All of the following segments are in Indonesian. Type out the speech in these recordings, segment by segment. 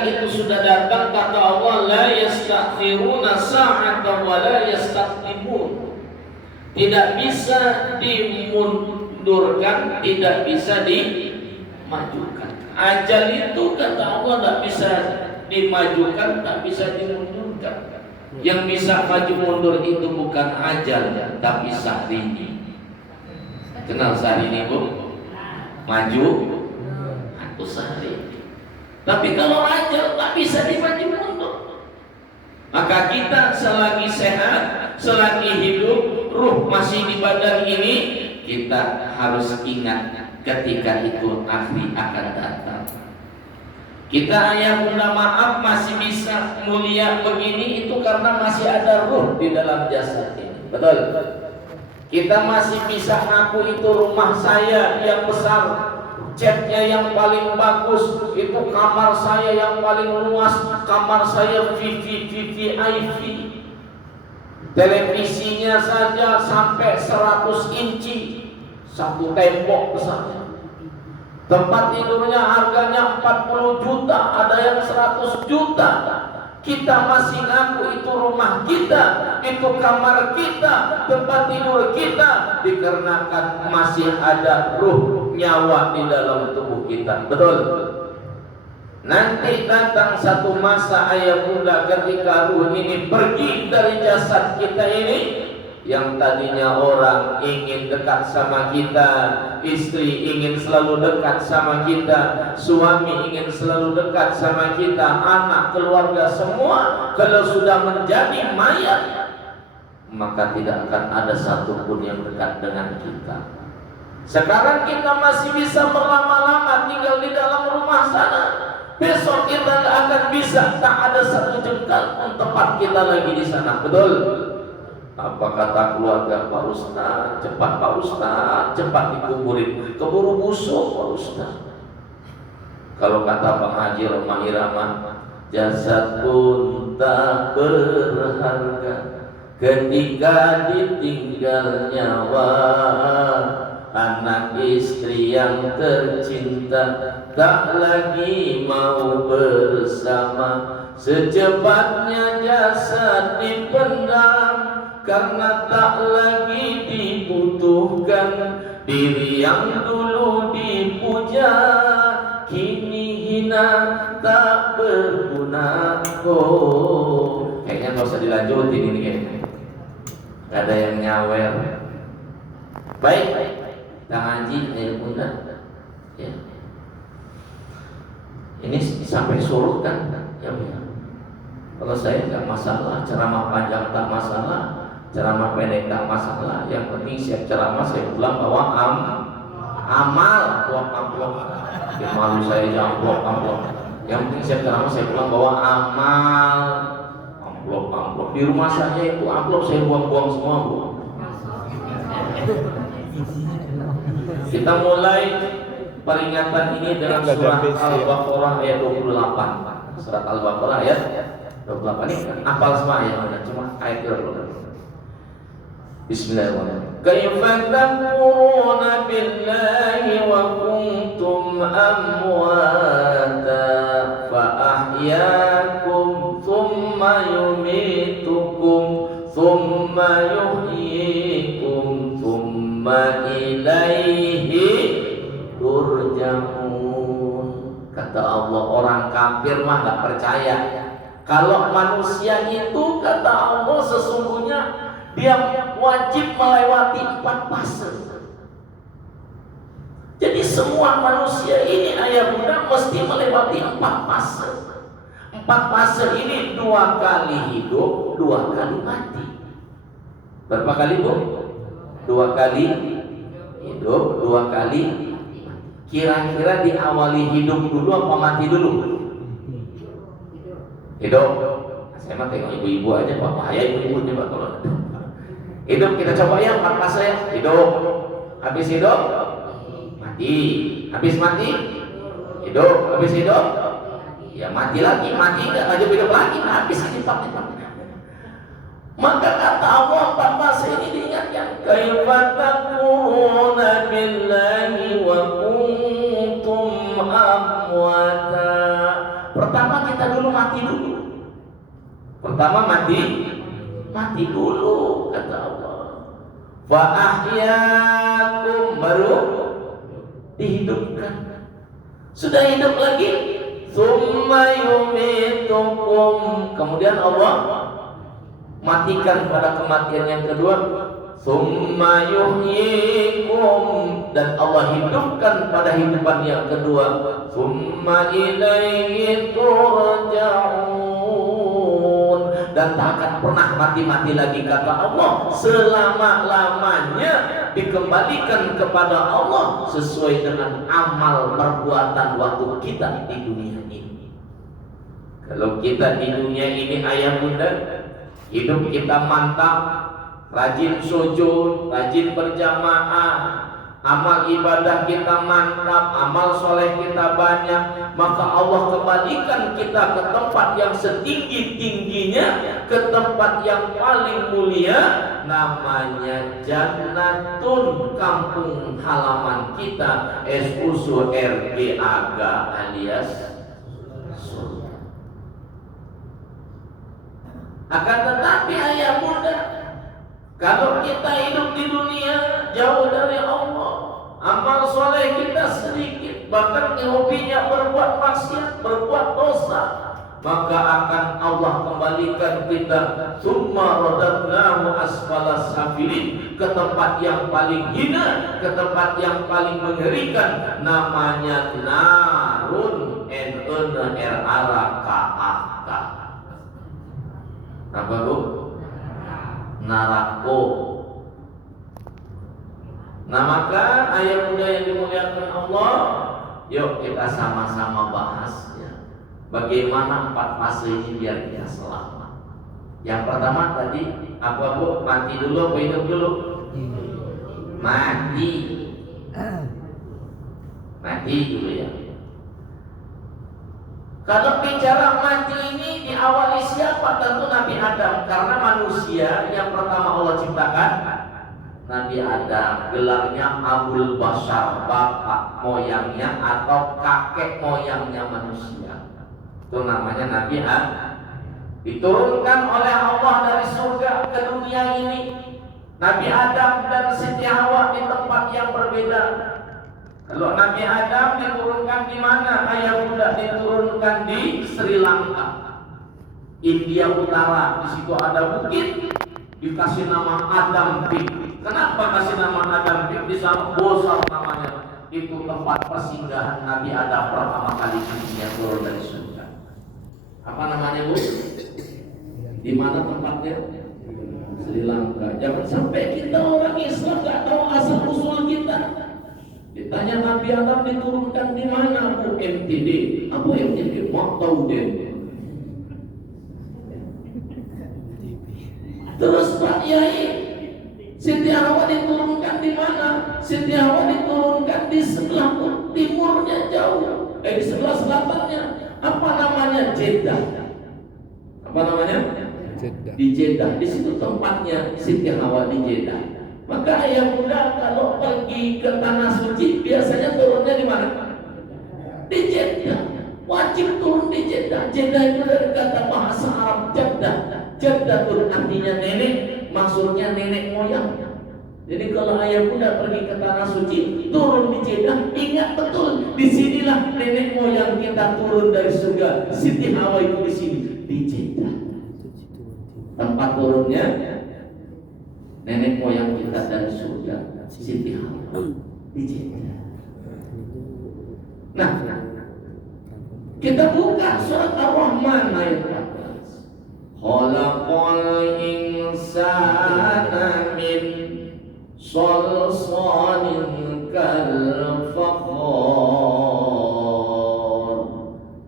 ajal itu sudah datang, kata Allah, la yastakhiruna sa'atan wa la yastaqdimun. Tidak bisa dimundurkan, tidak bisa dimajukan. Ajal itu kata Allah tidak bisa dimajukan, tak bisa dimundurkan. Yang bisa maju mundur itu bukan ajal, tapi Syahrini. Kenal Syahrini, Bu? Maju aku Syahrini. Tapi kalau ajal tak bisa dimaju mundur. Maka kita selagi sehat, selagi hidup, ruh masih di badan ini, kita harus ingat ketika itu akhir akan datang. Kita ayah bunda maaf masih bisa mulia begini itu karena masih ada ruh di dalam jasad ini. Betul? Kita masih bisa ngaku itu rumah saya yang besar, catnya yang paling bagus, itu kamar saya yang paling luas, kamar saya VVIP. Televisinya saja sampai 100 inci, satu tembok besar. Tempat tidurnya harganya 40 juta, ada yang 100 juta. Kita masih ngaku itu rumah kita, itu kamar kita, tempat tidur kita, dikarenakan masih ada ruh nyawa di dalam tubuh kita. Betul? Nanti datang satu masa ayah bunda ketika ruh ini pergi dari jasad kita ini, yang tadinya orang ingin dekat sama kita, istri ingin selalu dekat sama kita, suami ingin selalu dekat sama kita, anak, keluarga semua, kalau sudah menjadi mayat, maka tidak akan ada satupun yang dekat dengan kita. Sekarang kita masih bisa berlama-lama tinggal di dalam rumah sana, besok kita tidak akan bisa, tak ada satu jengkal pun tempat kita lagi di sana. Betul? Apa kata keluarga Pak Ustaz? Cepat Pak Ustaz, cepat dikuburin, keburu busuk Pak Ustaz. Kalau kata Pak Haji Romah Irama, jasad pun tak berharga ketika ditinggal nyawa. Anak istri yang tercinta tak lagi mau bersama. Secepatnya jasad dipendam karena tak lagi dibutuhkan. Diri yang dulu dipuja kini hina tak berguna. Oh, kayaknya nggak usah dilanjutin ini kayaknya. Gak ada yang nyawer. Baik, kita ngaji ayah bunda. Ya. Ini sampai surut kan? Ya benar. Kalau saya nggak masalah, ceramah panjang tak masalah, ceramah pendek tak masalah. Yang penting siap ceramah saya bilang bahwa amal, amplop. Ya, malu saya amplop. Yang penting siap ceramah saya bilang bahwa amal, amplop. Di rumah saya itu amplop saya buang-buang semua, Bu. Kita mulai peringatan ini dengan surah Al-Baqarah ayat 28. Surat Al-Baqarah ayat 28 ini hafal semua ayatnya, cuma ayat 28. Bismillahirrahmanirrahim. Kaifa takfuruna billahi wa kuntum amwata fa ahyaakum thumma yumitukum thumma yuhyikum thumma ilaihi turja'un. Kata Allah, orang kafir mah gak percaya kalau manusia itu, kata Allah, sesungguhnya dia wajib melewati 4 fase. Jadi semua manusia ini ayah bunda mesti melewati 4 fase. 4 fase ini 2 kali hidup, 2 kali mati. Berapa kali, Bu? 2 kali hidup, 2 kali. Kira-kira diawali hidup dulu apa mati dulu? Hidup. Saya mah tengok ibu-ibu aja, Pak. Bahaya ibu-ibu nih, Pak, kalau hidup. Kita coba ya 4 fase ya. Hidup. Habis hidup mati. Habis mati hidup. Habis hidup ya mati lagi. Mati enggak lanjut hidup lagi. Habis ini Pak. Maka kata Allah 4 fase ini diingatkan. Kaifa takfuruna billahi wa kuntum amwata. Pertama kita kita dulu mati dulu. Pertama mati dulu kata Allah. Wa ahyakum, baru dihidupkan. Sudah hidup lagi, tsumma yumitukum, kemudian Allah matikan pada kematian yang kedua, tsumma yuhyikum, dan Allah hidupkan pada hidupan yang kedua, tsumma ilaihi turja'un, dan tak akan pernah mati-mati lagi kata Allah, selama-lamanya dikembalikan kepada Allah sesuai dengan amal perbuatan waktu kita di dunia ini. Kalau kita di dunia ini ayah bunda, hidup kita mantap, rajin sujud, rajin berjamaah, amal ibadah kita mantap, amal soleh kita banyak, maka Allah kembalikan kita ke tempat yang setinggi-tingginya, ke tempat yang paling mulia, namanya Jannatun, kampung halaman kita, SUSURGAGA alias surga. Akan tetapi ayah bunda, kalau kita hidup di dunia jauh dari Allah, amal soleh kita sedikit, bahkan hobinya berbuat maksiat, berbuat dosa, maka akan Allah kembalikan kita summa radadnahu asfala safilin, ke tempat yang paling hina, ke tempat yang paling mengerikan, namanya narun NERARAKAAK. Apa bu? Narako. Nah maka ayah bunda yang dimuliakan Allah, yuk kita sama-sama bahas ya, bagaimana 4 fase ini biar kita selamat. Yang pertama tadi apa bu? Mati dulu apa hidup dulu? Mati. Mati dulu ya. Kalau bicara mati ini diawali siapa? Tentu Nabi Adam, karena manusia yang pertama Allah ciptakan Nabi Adam, gelarnya Abul Bashar, bapak moyangnya atau kakek moyangnya manusia. Itu namanya Nabi Adam. Diturunkan oleh Allah dari surga ke dunia ini. Nabi Adam dan Siti Hawa di tempat yang berbeda. Kalau Nabi Adam diturunkan di mana? Ayah bunda, diturunkan di Sri Lanka, India Utara. Di situ ada bukit, dikasih nama Adam Peak. Kenapa kasih nama Adam Peak? Di sana Bosal namanya. Itu tempat persinggahan Nabi Adam pertama kali dia turun dari surga. Apa namanya bu? Di mana tempatnya? Sri Lanka. Jangan sampai kita orang Islam nggak tahu asal usul kita. Ditanya Nabi Adam diturunkan di mana? Bu, MTD. Apa MTD? Mau tahu deh. Terus Pak Yai, Siti Hawa diturunkan di mana? Siti Hawa diturunkan di sebelah timurnya jauh, di sebelah selatannya. Apa namanya? Jeddah. Apa namanya? Jeddah. Di Jeddah. Di situ tempatnya Siti Hawa di Jeddah. Maka ayah bunda kalau pergi ke tanah suci biasanya turunnya di mana? Di Jeddah. Wajib turun di Jeddah. Jeddah itu dari kata bahasa Arab Jeddah. Jeddah itu artinya nenek, maksudnya nenek moyang. Jadi kalau ayah bunda pergi ke tanah suci, turun di Jeddah, ingat betul, disinilah nenek moyang kita turun dari surga. Siti Hawa itu di sini, di Jeddah. Tempat turunnya nenek moyang kita dari surga, Siti Hawa di Jeddah. Nah, kita buka surat Ar-Rahman ayat 14. Khalaqal insana min salsalin kal fakhar.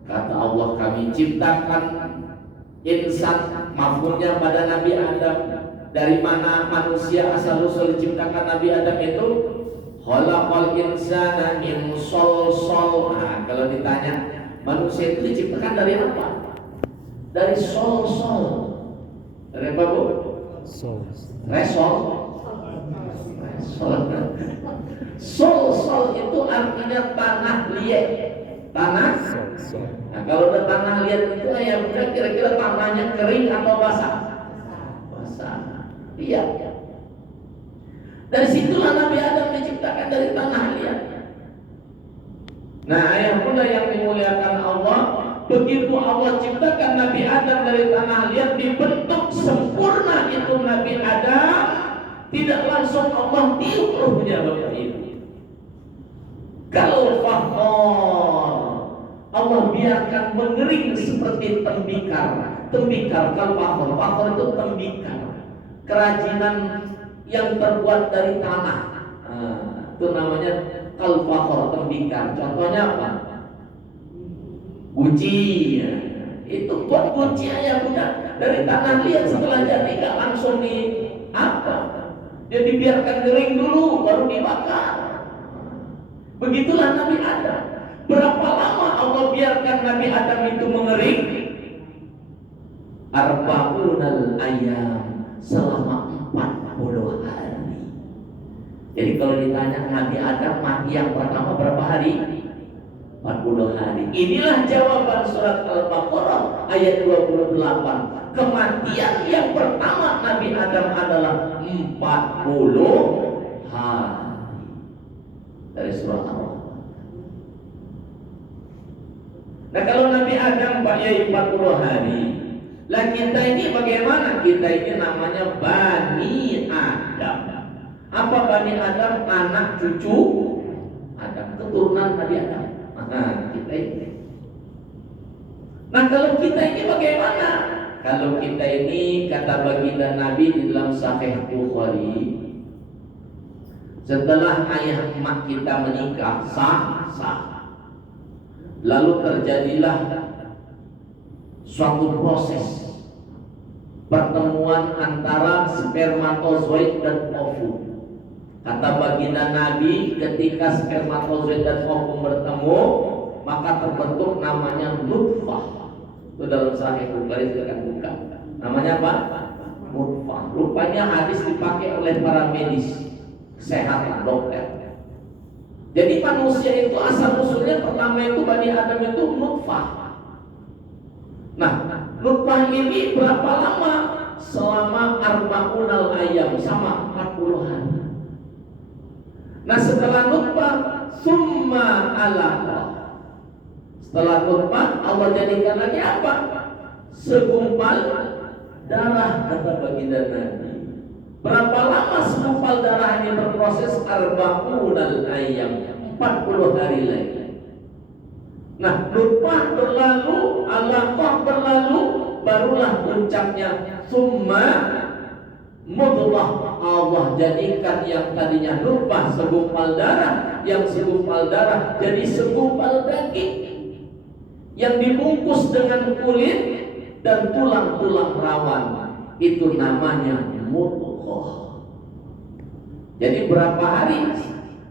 Kata Allah, kami ciptakan insan, mafhumnya pada Nabi Adam. Dari mana manusia asal usul diciptakan Nabi Adam itu? Khalaqal insana min salsal. Nah, kalau ditanya manusia itu diciptakan dari apa? Dari salsal. Dari apa bu? Resol. Salsal itu artinya tanah liat. tanah. Nah, kalau udah tanah liat itu ya kira-kira tanahnya kering atau basah? Basah. Iya. Dari situlah Nabi Adam diciptakan dari tanah liat. Nah, ayah bunda yang dimuliakan Allah, begitu Allah ciptakan Nabi Adam dari tanah liat, dibentuk sempurna itu Nabi Adam, tidak langsung Allah tiup ruhnya Bapak Ibu. Kalau fakhor, Allah biarkan mengering seperti tembikar. Tembikar kalau fakhor itu tembikar, kerajinan yang terbuat dari tanah. Itu namanya kalfakhor, tembikar. Contohnya apa? Guci. Itu buat guci ayah bunda dari tanah liat, setelah jadi nggak langsung di apa? Dia dibiarkan kering dulu baru dibakar. Begitulah Nabi Adam. Berapa lama Allah biarkan Nabi Adam itu mengering? Arba'unal ayam, selama 40 hari. Jadi kalau ditanya Nabi Adam mati yang pertama berapa hari? 40 hari. Inilah jawaban surat Al-Baqarah ayat 28. Kematian yang pertama Nabi Adam adalah 40 hari. Dari surah Al-Baqarah. Nah, kalau Nabi Adam Pak Yai 40 hari, lah kita ini bagaimana? Kita ini namanya Bani Adam. Apa Bani Adam? Anak cucu Adam, keturunan Nabi Adam. Nah, kita ini. Nah, kalau kita ini bagaimana? Kalau kita ini kata baginda Nabi di dalam Sahih Bukhari, setelah ayah emak kita menikah sah. Lalu terjadilah suatu proses pertemuan antara spermatozoid dan ovum. Kata baginda Nabi, ketika spermatozoid dan ovum bertemu, maka terbentuk namanya nutfah. Itu dalam Sahih Bukhari silakan buka. Namanya apa? Nutfah. Rupanya hadis dipakai oleh para medis kesehatan, dokter. Jadi manusia itu asal usulnya pertama itu Bani Adam itu nutfah. Nah, nutfah ini berapa lama? Selama arba'unal ayam, sama 40 hari. Nah, setelah nutfah summa alaqah. Setelah nutfah Allah jadikan lagi apa? Segumpal darah, kata baginda Nabi. Berapa lama segumpal darah ini berproses? Arba'unal ayam, 40 hari lagi. Nah, nutfah berlalu, alaqah berlalu, barulah puncaknya summa mudghah. Allah jadikan yang tadinya nutfah segumpal darah, yang segumpal darah jadi segumpal daging yang dibungkus dengan kulit dan tulang-tulang rawan. Itu namanya mudghah. Jadi berapa hari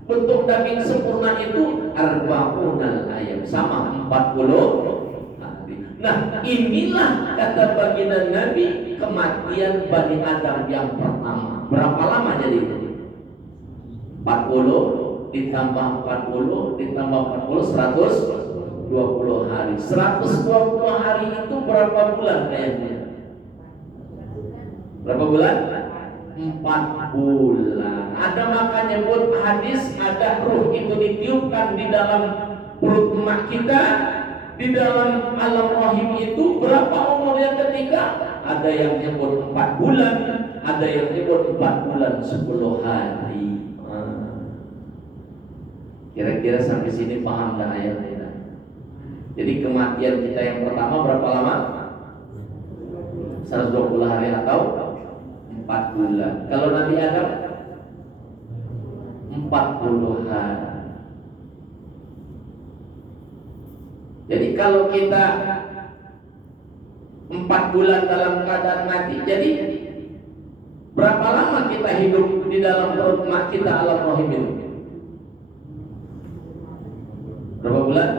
bentuk daging sempurna itu? Arba'unal ayam, sama 40 hari. Nah, inilah kata baginda Nabi kematian Bani Adam yang pertama. Berapa lama jadi itu? 40 ditambah 40 ditambah 40 120 hari. 120 hari itu berapa bulan kayaknya? Berapa bulan? 4 bulan. Ada makanya buat hadis, ada ruh itu ditiupkan di dalam perut emak kita, di dalam alam rahim itu berapa umurnya ketika? Ada yang nyebut 4 bulan, ada yang nyebut 4 bulan 10 hari. Kira-kira sampai sini paham dah ayat-ayat. Jadi kematian kita yang pertama berapa lama? 120 hari atau 4 bulan. Kalau Nabi Adam 40 hari. Jadi kalau kita 4 bulan dalam keadaan mati, jadi berapa lama kita hidup di dalam perut emak kita alam rahim itu? Berapa bulan?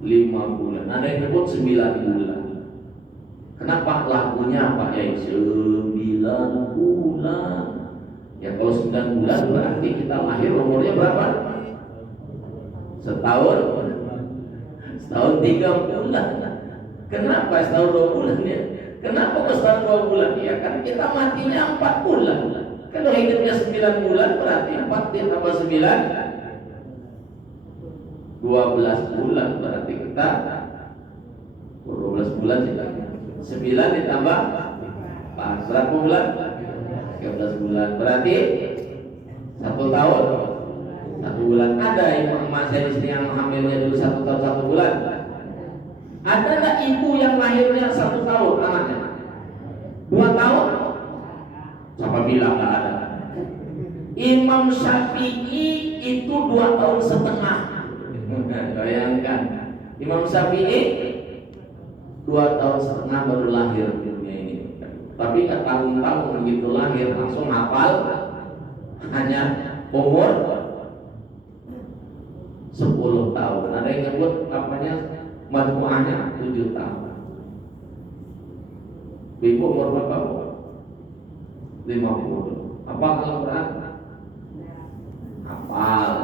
5 bulan. Ada yang nyebut 9 bulan. Kenapa lagunya Pak Yai 9 bulan? Ya kalau 9 bulan berarti kita lahir umurnya berapa? Setahun Setahun 3 bulan. Kenapa setahun 2 bulan ya? Kenapa kok setahun 2 bulan? Ya kan kita matinya 4 bulan. Kalau hidupnya 9 bulan berarti 4 ditambah 9 12 bulan, berarti kita 12 bulan sih. 9 ditambah 4 berapa bulan? 13 bulan. Berarti 1 tahun 1 bulan. Ada emak saya di sini yang hamilnya dulu 1 tahun 1 bulan? Ada nggak ibu yang lahirnya 1 tahun anaknya? 2 tahun? Siapa bilang nggak ada? Imam Syafi'i itu 2 tahun setengah. Bayangkan, Imam Syafi'i 2 tahun setengah baru lahir di dunia ini. Tapi nggak tahun-tahun begitu lahir langsung hafal, hanya umur 10 tahun. Ada yang nyebut apanya majmuahnya 7 tahun. Ibu umur berapa? 50. Apa Al-Quran? Hafal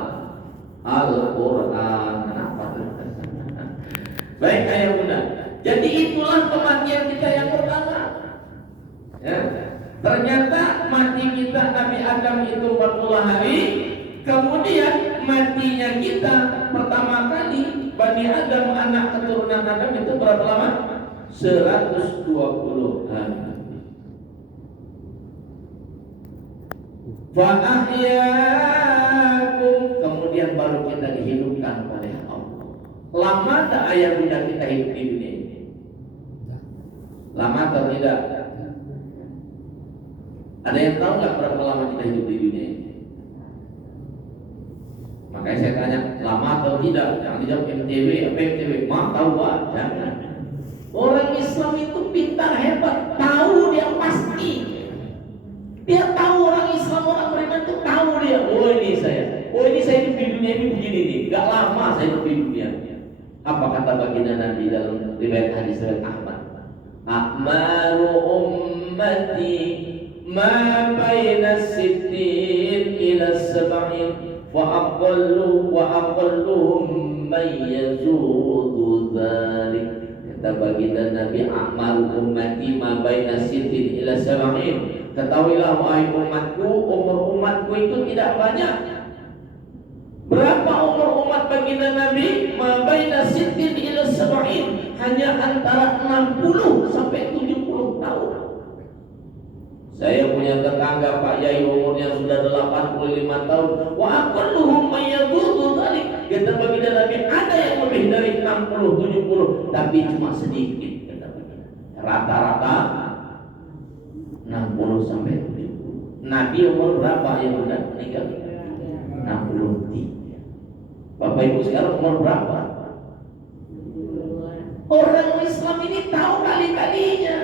Al-Quran. Baik ayah bunda. Jadi itulah kematian kita yang pertama. Ya. Ternyata mati kita Nabi Adam itu 40 hari. Kemudian matinya kita pertama kali Bani Adam, anak keturunan Adam itu berapa lama? 120 hari. Fa'ahyakum, kemudian baru kita dihidupkan oleh Allah. Lama tak ayah bunda kita hidup di dunia ini? Lama atau tidak? Ada yang tahu nggak berapa lama kita hidup di dunia ini? Makanya saya tanya, lama atau tidak? Jangan dijawab MTW, apa MTW? Mak tahu Pak? Jangan. Orang Islam itu pintar, hebat, tahu dia pasti. Dia tahu orang Islam, orang beriman itu tahu dia. Oh ini saya hidup di dunia ini begini nih. Gak lama saya hidup di dunia. Apa kata baginda Nabi dalam riwayat hadis riwayat Ahmad? Akmaru ummati ma baina sittin ila sab'in wa aqalluhum man yazudu dzalik. Kata baginda Nabi, akmaru ummati ma baina sittin ila sab'in. Ketahuilah wahai umatku, umur umatku itu tidak banyak. Berapa umur umat baginda Nabi? Ma baina sittin ila sab'in, hanya antara 60 sampai 70 tahun. Saya punya tetangga Pak Yai umurnya sudah 85 tahun. Wa aqalluhum may yaghuddu dzalik. Kata baginda Nabi, ada yang lebih dari 60 70, tapi cuma sedikit kata baginda. Rata-rata 60 sampai 70. Nabi umur berapa yang sudah meninggal? 63. Bapak Ibu sekarang umur berapa? Orang Islam ini tahu kali-kalinya.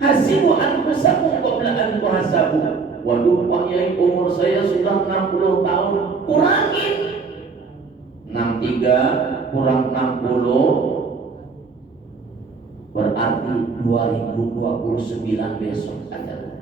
Hasibu anfusakum qabla an tuhasabu. Waduh Pak Yai, umur saya sudah 60 tahun. Kurangin 63 kurang 60 berarti 2029 besok aja.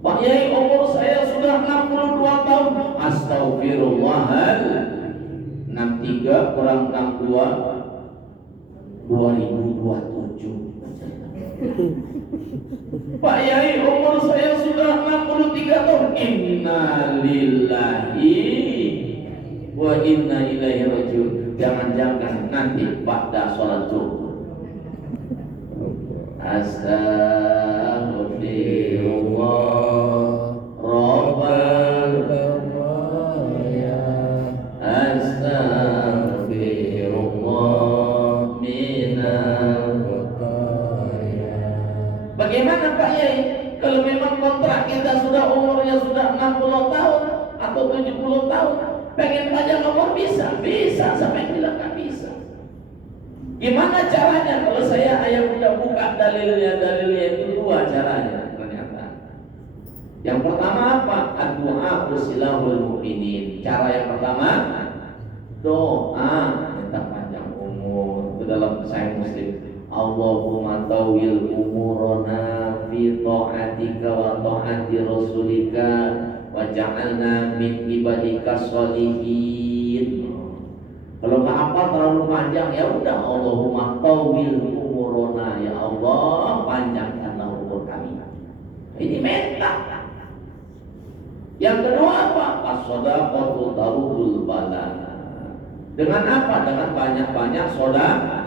Pak Yai, umur saya sudah 62 tahun. Astagfirullahaladzim. 63 kurang 62 2027. Pak Yai, umur saya sudah 63 tahun. Inna lillahi wa inna ilaihi rajiun. Jangan-jangan nanti pada sholat zuhur. Astagfirullah Rabbal baraya. Astagfirullah minal khataya. Bagaimana Pak Yai? Kalau memang kontrak kita sudah umurnya sudah 60 tahun atau 70 tahun, pengen panjang umur bisa sampai bilang nggak bisa. Gimana caranya? Kalau saya ayah udah buka dalilnya itu 2 caranya ternyata. Yang pertama apa? Ad-du'a usilahul mu'minin. Cara yang pertama doa minta panjang umur. Itu dalam Sahih Muslim. Allahumma tawil umurana fi ta'atika wa ta'ati rasulika wa ja'alna min ibadika sholihin. amal terlalu panjang, ya udah Allahumma tawil umurona, ya Allah panjangkanlah umur kami. Ini minta. Yang kedua apa? As-shadaqatu tarudul bala. Dengan apa? Dengan banyak-banyak sedekah.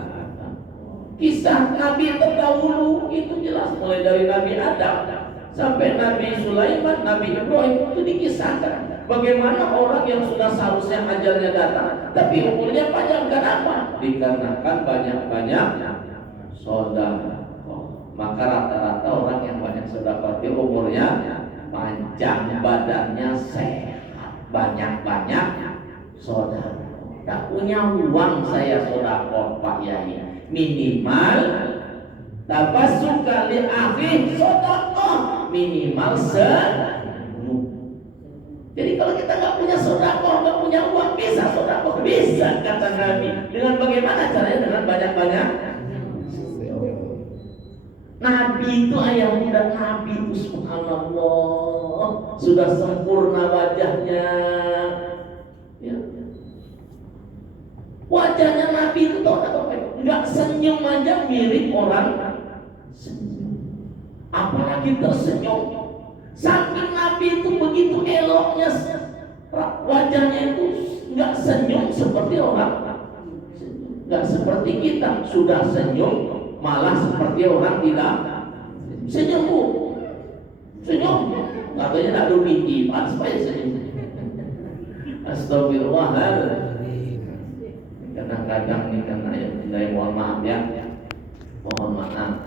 Kisah Nabi terdahulu itu jelas, mulai dari Nabi Adam sampai Nabi Sulaiman, Nabi Ibrahim, itu dikisahkan bagaimana orang yang sudah seharusnya ajalnya datang tapi umurnya panjang. Kenapa? Dikarenakan banyak-banyak sedekah. Maka rata-rata orang yang banyak sedekah itu umurnya panjang, badannya sehat, banyak-banyak sedekah. Tak punya uang saya sedekah Pak Yai, minimal tabassuka li akhi sedekah, minimal senyum. Jadi kalau kita nggak punya sedekah, nggak punya uang, bisa sedekah, bisa kata Nabi. Dengan bagaimana caranya? Dengan banyak-banyak. Nabi itu ayah muda, Nabi itu subhanallah sudah sempurna wajahnya, ya. Wajahnya Nabi itu nggak senyum aja mirip orang senyum, apalagi tersenyum. Saking Nabi itu begitu eloknya wajahnya itu nggak senyum seperti orang, nggak seperti kita sudah senyum malah seperti orang tidak senyum. Bu, senyum katanya nak ada titipan supaya senyum. Astagfirullahaladzim. Kadang-kadang nih karena saya mohon maaf ya, mohon maaf.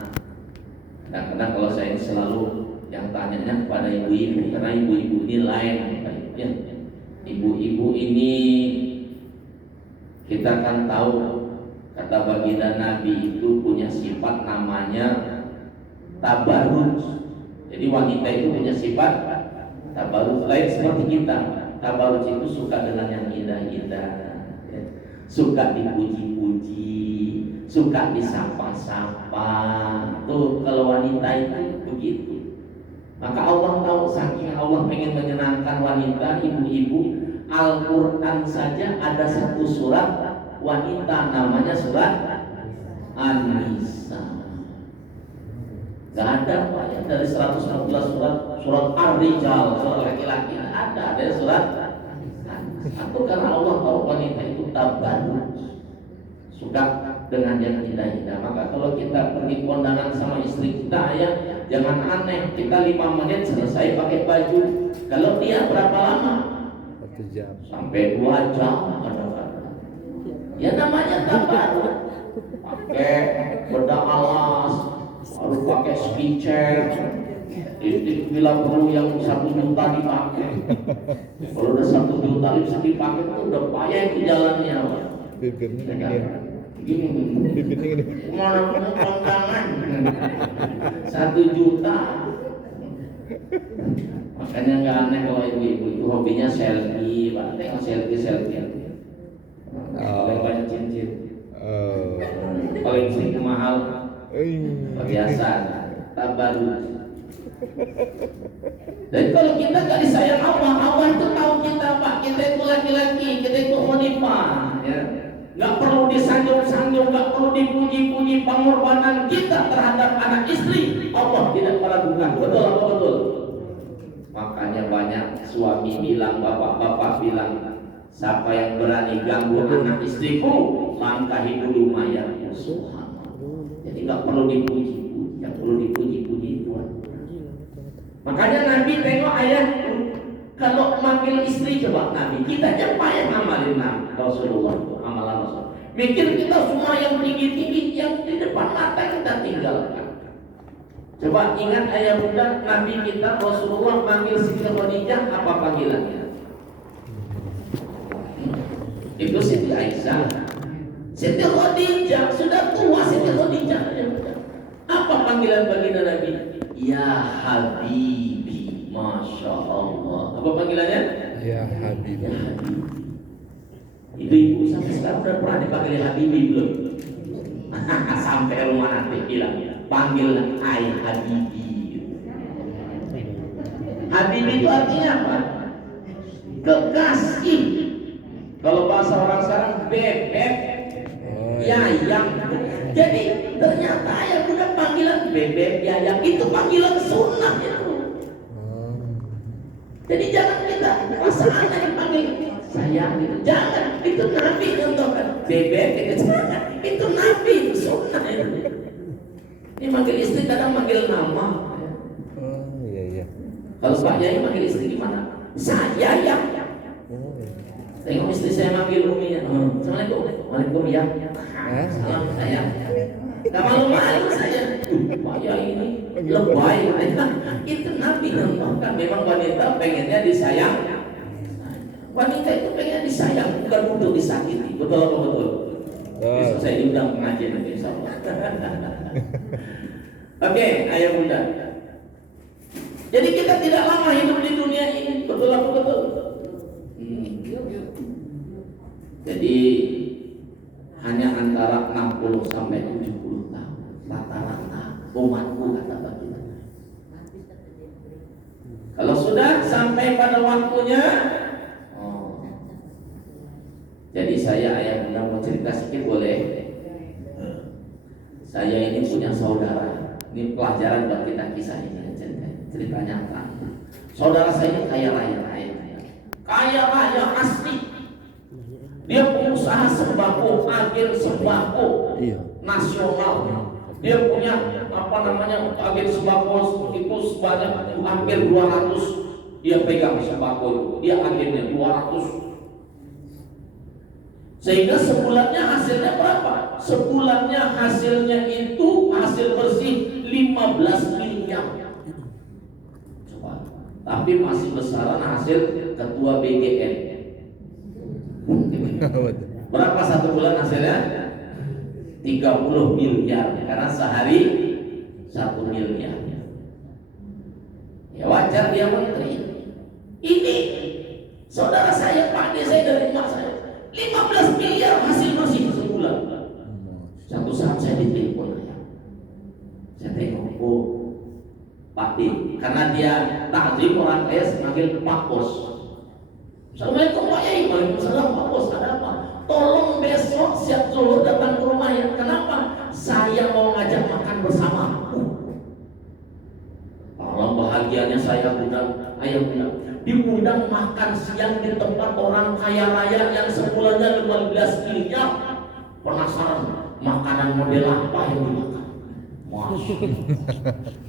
Kadang-kadang kalau saya selalu yang tanyanya kepada ibu-ibu, karena ibu-ibu ini lain ya. Ibu-ibu ini kita kan tahu kata baginda Nabi itu punya sifat namanya tabarruj. Jadi wanita itu punya sifat tabarruj, lain seperti kita. Tabarruj itu suka dengan yang indah-indah, ya. Suka dipuji-puji, suka disapa-sapa. Tuh kalau wanita itu begitu. Maka Allah tahu, saking Allah pengen menyenangkan wanita, ibu-ibu, Al-Quran saja ada satu surat wanita namanya surat An-Nisa. Gak ada Pak ya, dari 114 surat Ar-Rijal, surat laki-laki ada surat An-Nisa. Atau karena Allah tahu wanita itu tabarruj, suka dengan yang indah-indah. Maka kalau kita pergi kondangan sama istri kita, ya jangan aneh, kita 5 menit selesai pakai baju. Kalau dia berapa lama? 1 jam Sampai 2 jam kadang-kadang. Ya namanya tabarruj. Pakai bedak alas, harus pakai skincare. Lipstick bila perlu yang 1 juta dipakai. Kalau udah 1 juta lipstick dipakai itu udah payah itu jalannya. bibirnya Gini, bibirnya ini mana punya kondangan 1 juta. Makanya nggak aneh kalau ibu-ibu itu hobinya selfie, Pak. Tengok selfie. Paling banyak cincin, paling sering mahal, biasa, tabarruj. Dan kalau kita nggak disayang Allah itu tahu kita Pak. Kita itu laki-laki, kita itu wanita, ya. Nggak perlu disanjung-sanjung, nggak perlu dipuji-puji. Pengorbanan kita terhadap anak istri Allah tidak meragukan. Betul apa betul? Makanya banyak suami bilang, bapak-bapak bilang, siapa yang berani ganggu anak istriku, langkahi dulu mayatnya. Jadi nggak perlu dipuji-puji, yang perlu dipuji-puji Tuhan. Makanya Nabi tengok ayah kalau manggil istri, coba Nabi, kita aja payah ngamalin Rasulullah, amalan Rasul. Mikir kita semua yang tinggi-tinggi, yang di depan mata kita tinggalkan. Coba ingat ayah bunda Nabi kita Rasulullah manggil Siti Khadijah, apa panggilannya? Itu Siti Aisyah. Siti Khadijah sudah tua, Siti Khadijah. Apa panggilan baginda Nabi? Ya Habibi, Masya Allah. Apa panggilannya? ya Habib. Ya Habibi. Ibu-ibu sampai sekarang udah pernah dipanggil Habibi belum? Sampai rumah nanti bilang, panggil Ai Habibi. Habibi itu artinya apa? Kekasih. Kalau bahasa orang sekarang bebek. Yayang. Jadi ternyata ayah bunda panggilan bebek, yayang itu panggilan sunnah itu. Jadi jangan kita rasa aneh dipanggil sayang gitu. Jangan, itu Nabi contohkan. Bebek itu jangan, itu Nabi, itu sunnah itu. Ini manggil istri kadang manggil nama. Oh iya iya. Kalau Pak Yai manggil istri gimana? Saya ya. Tengok istri saya manggil Umi ya. Assalamualaikum. Waalaikumsalam ya. Salam saya. Gak malu-malu saya. Pak Yai ini lebay. Itu Nabi contohkan. Memang wanita pengennya disayang. Wanita itu pengen disayang, bukan untuk disakiti. Betul apa betul? Besok saya diundang pengajian nanti insya Allah. Oke, ayah bunda. Jadi kita tidak lama hidup di dunia ini, betul apa betul? Jadi hanya antara 60 sampai 70 tahun rata-rata umatku kata baginda. Kalau sudah sampai pada waktunya, jadi saya ayah bunda mau cerita sedikit boleh? Saya ini punya saudara. Ini pelajaran buat kita kisah ini cerita nyata. Saudara saya ini kaya raya asli. Dia pengusaha sembako, agen sembako nasional. Dia punya agen sembako itu sebanyak hampir 200. Dia pegang sembako itu. Dia agennya 200. Sehingga sebulannya hasilnya berapa? Sebulannya hasilnya itu hasil bersih 15 miliar. Coba. Tapi masih besaran hasil ketua BGN. Berapa satu bulan hasilnya? 30 miliar. Karena sehari 1 miliar. Ya wajar dia menteri. Ini saudara saya, Pak D saya dari rumah saya. 15 miliar hasil bersih sebulan. Satu saat saya ditelepon ayah. Saya tengok, oh Pak D, karena dia takzim orang kaya semanggil Pak Bos. Assalamualaikum Pak Yai. Waalaikumsalam Pak Bos. Ada apa? Tolong besok siap zuhur datang ke rumah ya. Kenapa? Saya mau ngajak makan bersama. Kalau bahagianya saya bunda, ayah bunda. Diundang makan siang di tempat orang kaya raya yang sebulannya 15 miliar. Penasaran makanan model apa yang dimakan? Masuk.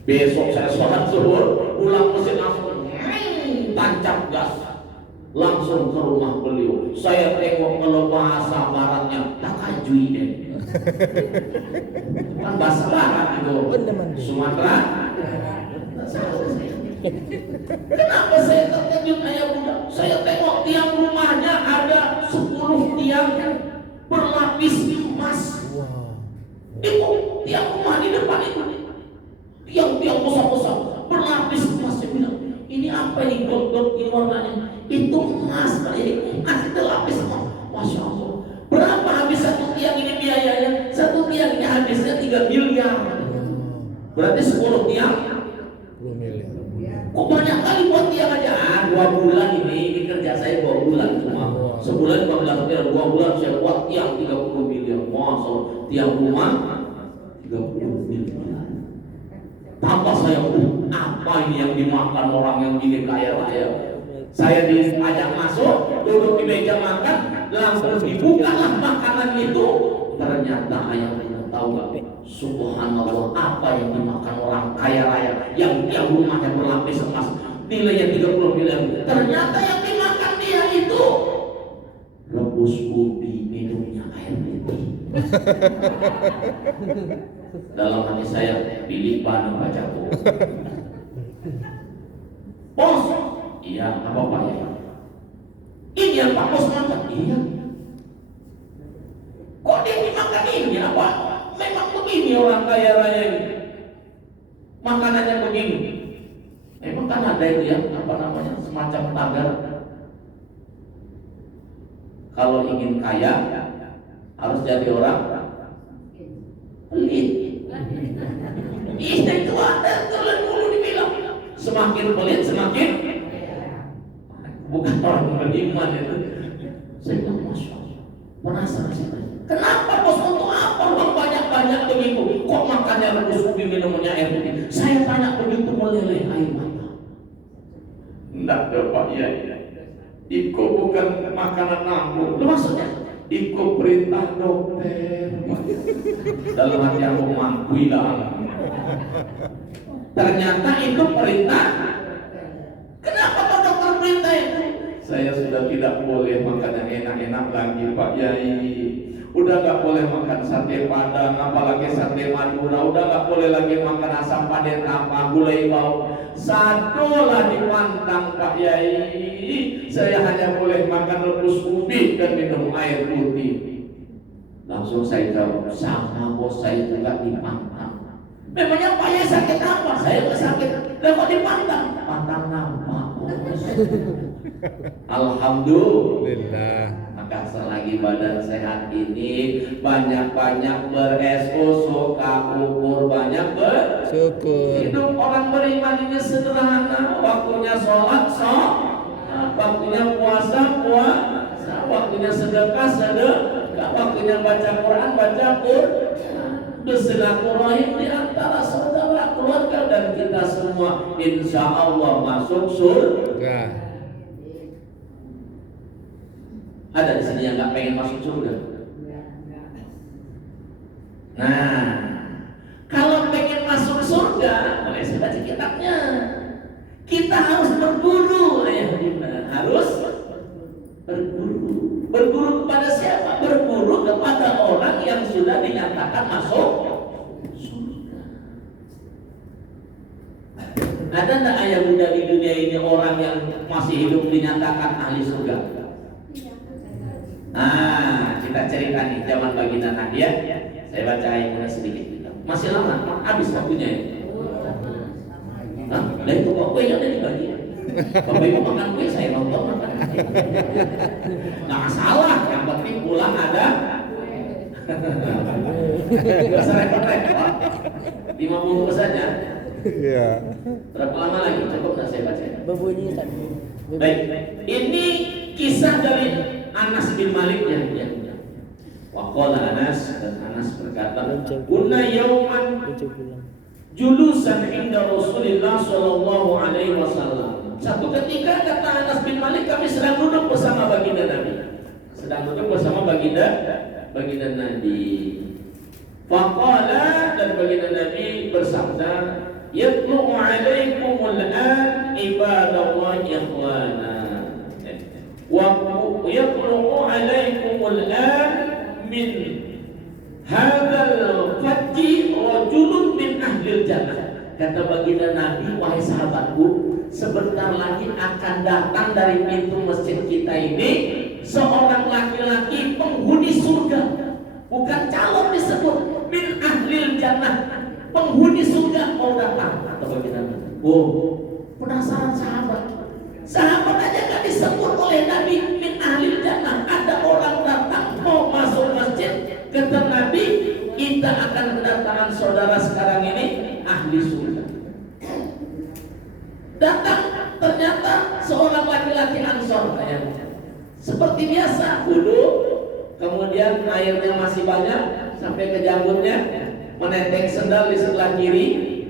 Besok saya sholat zuhur, pulang mesin langsung tancap gas, langsung ke rumah beliau. Saya tengok kalau bahasa baratnya takajui deh. Kan bahasa barat itu Sumatera. Kenapa saya terkejut ayah bunda? Saya tengok tiang rumahnya ada 10 tiang berlapis emas. Itu tiang rumah di depan itu, tiang-tiang besar-besar berlapis emas. Saya bilang, ini apa ini got-got ini warnanya? Itu emas, emas itu lapis emas. Masya Allah. Berapa habis satu tiang ini biayanya? Satu tiang ini habisnya 3 miliar. Berarti 10 tiang 10 miliar. Kok banyak kali buat tiang aja? 2 bulan ini kerja saya 2 bulan cuma. Sebulan 14 miliar, 2 bulan saya buat tiang 30 miliar. Masya Allah, tiang rumah 30 miliar. Tambah saya, apa ini yang dimakan orang yang gini kaya raya? Saya diajak masuk, duduk di meja makan, langsung dibukalah makanan itu. Ternyata ayah tahu gak? Subhanallah, apa yang dimakan orang kaya raya yang tiap rumahnya berlapis emas, nilainya 30 miliar. Ternyata yang dimakan dia itu rebus ubi, minumnya air putih. Dalam hati saya, pilih panah bacaku. Bos, iya apa Pak ya? Ini yang Pak Bos makan, iya. Kok dia dimakan ini apa? Memang begini orang kaya raya ini. Makanannya begini. Memang kan ada itu ya, apa namanya, semacam tagar. Kalau ingin kaya harus jadi orang pelit. Itu ada tulen dulu dibilang. Semakin pelit semakin bukan orang beriman itu. Saya bilang, Masya Allah, penasaran saya. Kenapa bos untuk banyak begitu, kok makannya rebus ubi minumnya air putih? Saya tanya begitu meleleh air mata. Enggak Pak Yai, Iko bukan makanan nambung. Lu maksudnya? Iko perintah dokter. Dalam hati aku mampu lah. Ternyata itu perintah. Kenapa Pak dokter perintah itu? Saya sudah tidak boleh makan yang enak-enak lagi Pak Yai. Udah gak boleh makan sate padang, apalagi sate Madura. Udah gak boleh lagi makan asam padet tanpa gulai bau. Satu lah dipantang Pak Yai. Saya hanya boleh makan rebus ubi dan minum air putih. Langsung saya jawab, sama bos saya juga dipantang. Memangnya Pak Yai sakit apa? Saya gak sakit. Dan kok dipantang? Pantang nampak bos. Alhamdulillah. Maka selagi badan sehat ini banyak-banyak beresko, suka ukur, banyak bersyukur. Hidup orang beriman ini sederhana. Waktunya sholat, waktunya puasa, waktunya sedekah, waktunya baca Quran, bersilaturahim di antara saudara, keluarga, dan kita semua insya Allah masuk surga. Ada di sini yang nggak pengen masuk surga. Nah, kalau pengen masuk surga, boleh saya baca kitabnya. Kita harus berburu, harus berburu. Berburu kepada siapa? Berburu kepada orang yang sudah dinyatakan masuk surga. Ada nggak ayah muda di dunia ini orang yang masih hidup dinyatakan ahli surga? Nah, kita cerita nih zaman baginda Nadia. Saya baca ayatnya sedikit. Masih lama, habis waktunya ya. Nah, dari itu kok kuenya udah dibagi. Bapak Ibu makan kue, saya nonton makan. Nggak masalah, yang penting pulang ada. Nggak usah repot-repot. 5 bungkus saja. Iya. Berapa lama lagi? Cukup nggak saya baca? Berbunyi kan? Baik, ini kisah dari Anas bin Malik ya. Waqala Anas, dan Anas berkata, "Kunna yauman julusan inda Rasulillah sallallahu alaihi wasallam." Satu ketika kata Anas bin Malik, kami sedang duduk bersama baginda Nabi. Sedang duduk bersama baginda Nabi. Faqala, dan baginda Nabi bersabda, "Yatlu'u 'alaikumul an ibadallahi ikhwana. Wa yatlu'u 'alaikumul an min hadzal fajji rajulun min ahlil jannah." Kata baginda Nabi, wahai sahabatku, sebentar lagi akan datang dari pintu masjid kita ini seorang laki-laki penghuni surga. Bukan calon disebut, min ahlil jannah, penghuni surga mau datang. Kata baginda Nabi. Oh, penasaran sahabat. Sahabat aja gak disebut oleh Nabi min ahlil jannah. Ada orang datang mau masuk masjid. Kata Nabi, kita akan kedatangan saudara sekarang ini ahli surga. Datang, ternyata seorang laki-laki Ansor. Seperti biasa, duduk, kemudian airnya masih banyak sampai ke janggutnya, menenteng sendal di sebelah kiri,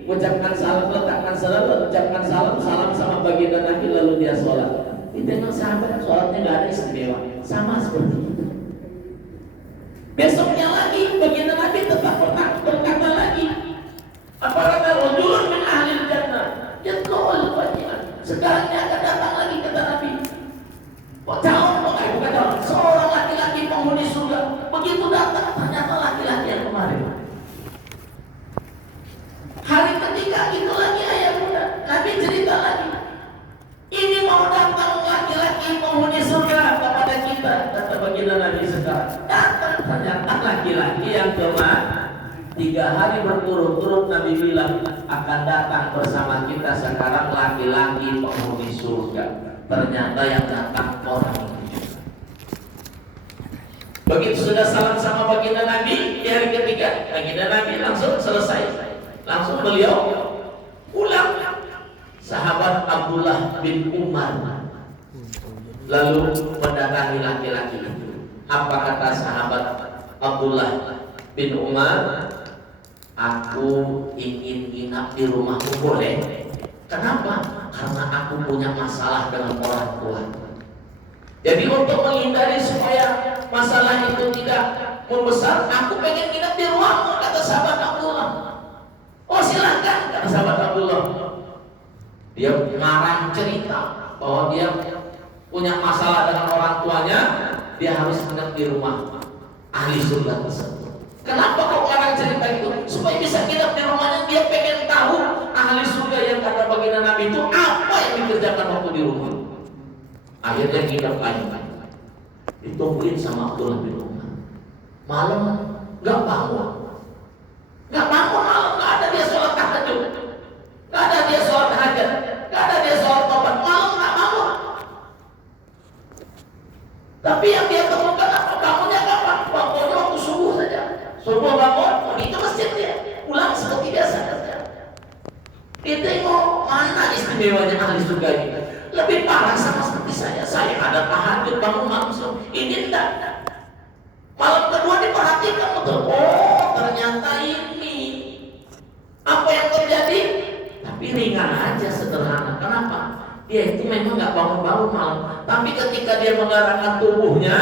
ucapkan salam, letakkan sendal, ucapkan salam sama baginda Nabi, lalu dia sholat. Di tengah sahabat sholatnya nggak ada istimewa, sama seperti itu. Besoknya lagi baginda Nabi tetap berkata lagi, apa kata rajulun min ahlil jannah yatlul fajr. Sekarang dia akan datang lagi, kata Nabi. Kok calon, bukan calon, seorang laki-laki penghuni surga. Begitu datang, ternyata laki-laki yang kemarin. Hari ketiga itu lagi ayah muda, Nabi cerita lagi. Ini mau datang laki-laki penghuni surga kepada kita, kata baginda Nabi sekarang. Datang, ternyata laki-laki yang kemarin. 3 hari berturut-turut Nabi bilang akan datang bersama kita sekarang laki-laki penghuni surga. Ternyata yang datang orang itu. Begitu sudah salam sama baginda Nabi, di hari ketiga baginda Nabi langsung selesai. Langsung beliau pulang. Sahabat Abdullah bin Umar lalu mendatangi laki-laki itu. Apa kata sahabat Abdullah bin Umar? aku ingin nginap di rumahmu, boleh? Kenapa? Karena aku punya masalah dengan orang tua. Jadi untuk menghindari supaya masalah itu tidak membesar, aku pengen nginap di rumahmu, kata sahabat Abdullah. Oh silahkan, kata sahabat Abdullah. Dia ngarang cerita bahwa dia punya masalah dengan orang tuanya, dia harus nginap di rumah ahli surga tersebut. Kenapa kok orang cerita itu? Supaya bisa nginap di rumahnya, dia pengen tahu ahli surga yang kata baginda Nabi itu apa yang dikerjakan waktu di rumah. Akhirnya nginap aja, ditungguin sama Abdullah bin Umar. Malam nggak bangun malam, nggak ada dia sholat tahajud, nggak ada dia sholat hajat, nggak ada dia sholat tobat, malam nggak bangun. Tapi yang dia temukan apa? Bangunnya kapan? Bangunnya waktu subuh saja. Subuh bangun, itu masjid dia. Pulang seperti biasa saja. Dia tengok mana istimewanya ahli surga ini. Lebih parah sama seperti saya. Saya ada tahajud bangun malam subuh. Ini enggak. Malam kedua diperhatikan betul. Oh, ternyata ini. Apa yang terjadi? Tapi ringan aja, sederhana. Kenapa? Dia itu memang nggak bangun-bangun malam. Tapi ketika dia menggerakkan tubuhnya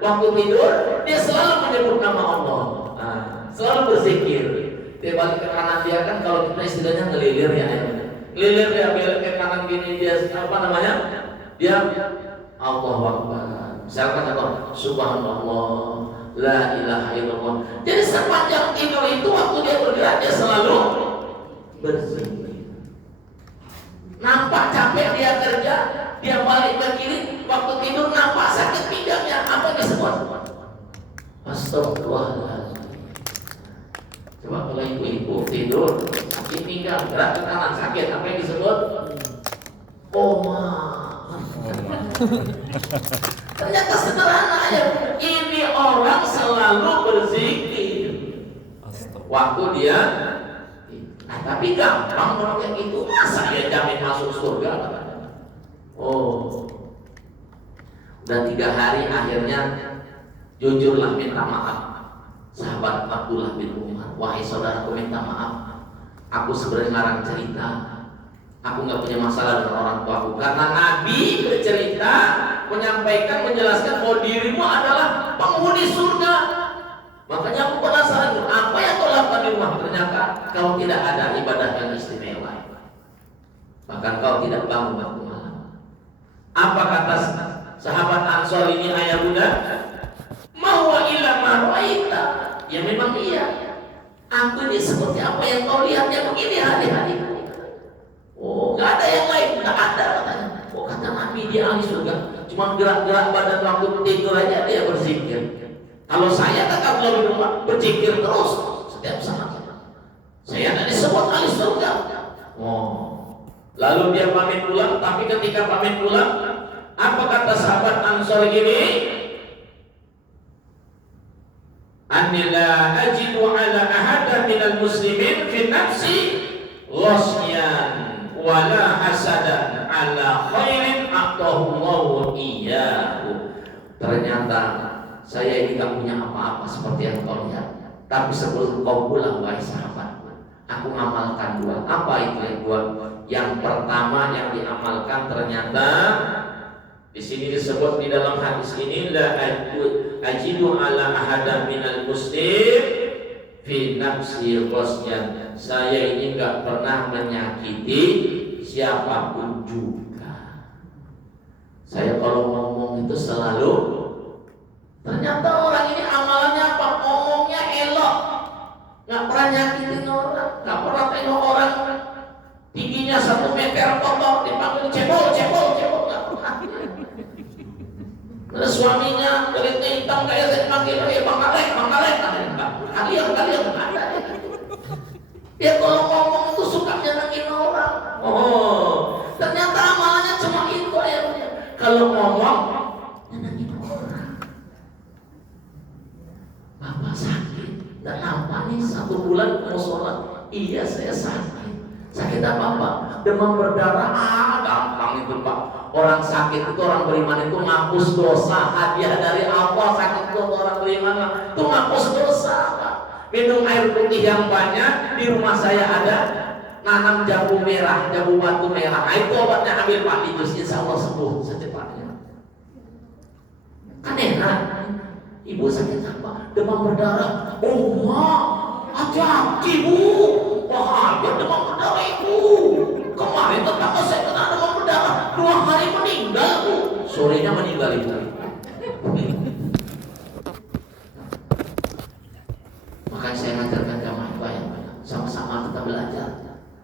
waktu tidur, dia selalu menyebut nama Allah. Selalu berzikir. Dia balik ke kanan dia kan, kalau kita istilahnya ngelilir ya. Ngelilir dia belok ke kanan gini, dia apa namanya? Dia Allahu Akbar. Misalkan apa? Subhanallah, la ilaha illallah. Jadi sepanjang tidur itu waktu dia bergerak dia selalu berzikir. Nampak capek dia kerja, dia balik ke kiri, waktu tidur nampak sakit pinggangnya, apa disebut? Astagfirullahaladzim. Coba kalau ibu-ibu tidur, sakit pinggang, gerak ke kanan, sakit, apa yang disebut? Koma. Ternyata sederhana ya. Ini orang selalu berzikir waktu dia. Tapi gampang orang yang itu, masa dia jamin masuk surga? Oh, udah 3 hari akhirnya jujurlah minta maaf. Sahabat Abdullah bin Umar, wahai saudaraku minta maaf. Aku sebenarnya ngarang cerita. Aku nggak punya masalah dengan orang tuaku karena Nabi bercerita, menyampaikan, menjelaskan bahwa dirimu adalah penghuni surga. Makanya aku penasaran apa yang kau lakukan di rumah. Ternyata kau tidak ada ibadah yang istimewa. Bahkan kau tidak bangun waktu malam. Apa kata sahabat Ansor ini, ayah bunda? Mahwa ila marwaita. Ya memang iya. Aku ini seperti apa yang kau lihat, yang begini hari-hari. Oh, nggak ada yang lain, nggak ada katanya. Oh, kata Nabi dia ahli surga. Cuma gerak-gerak badan waktu tidur aja dia berzikir. Kalau saya kata belum rumah berzikir terus setiap saat. Saya tidak disebut ahli surga. Oh, lalu dia pamit pulang. Tapi ketika pamit pulang, apa kata sahabat Ansor ini? Anila ajidu ala ahada minal muslimin fi nafsi ghasyan wala hasadan ala khairin a'tahullahu iyyahu. Ternyata saya ini gak punya apa-apa seperti yang kau lihat. Tapi sebelum kau pulang wahai sahabat, aku ngamalkan 2. Apa itu yang 2? Yang pertama yang diamalkan ternyata di sini disebut di dalam hadis ini la ajidu ala ahada minal muslim fi nafsi ghasyan. Saya ini enggak pernah menyakiti siapapun juga. Saya kalau ngomong itu selalu, ternyata orang ini amalannya apa? Ngomongnya elok, nggak pernah nyakitin orang, nggak pernah tengok orang tingginya 1 meter kotor dipanggil cebol, nggak pernah. Terus suaminya kulitnya hitam kayak saya panggil, bang Alek, kalian ada. Dia kalau ngomong itu suka nyenengin orang. Oh, ternyata amalannya cuma itu ya. Kalau ngomong nyenengin orang. Bapak sakit, nggak nampak nih 1 bulan mau sholat. Iya saya sakit. Sakit apa Pak? Demam berdarah. Gampang itu Pak. Orang sakit itu, orang beriman itu ngapus dosa. Hadiah dari Allah sakit itu orang beriman itu ngapus dosa Pak. minum air putih yang banyak. Di rumah saya ada nanam jambu merah, jambu batu merah. Nah, itu obatnya, ambil Pak di jus, insya Allah sembuh secepatnya. Kan enak. Ibu sakit apa? Demam berdarah. Oh mak, hati-hati bu, bahaya demam berdarah ibu. Kemarin tetangga saya kena demam berdarah, 2 hari meninggal bu. Sorenya meninggal itu. Makanya saya ngajarkan jamaah banyak-banyak, sama-sama kita belajar.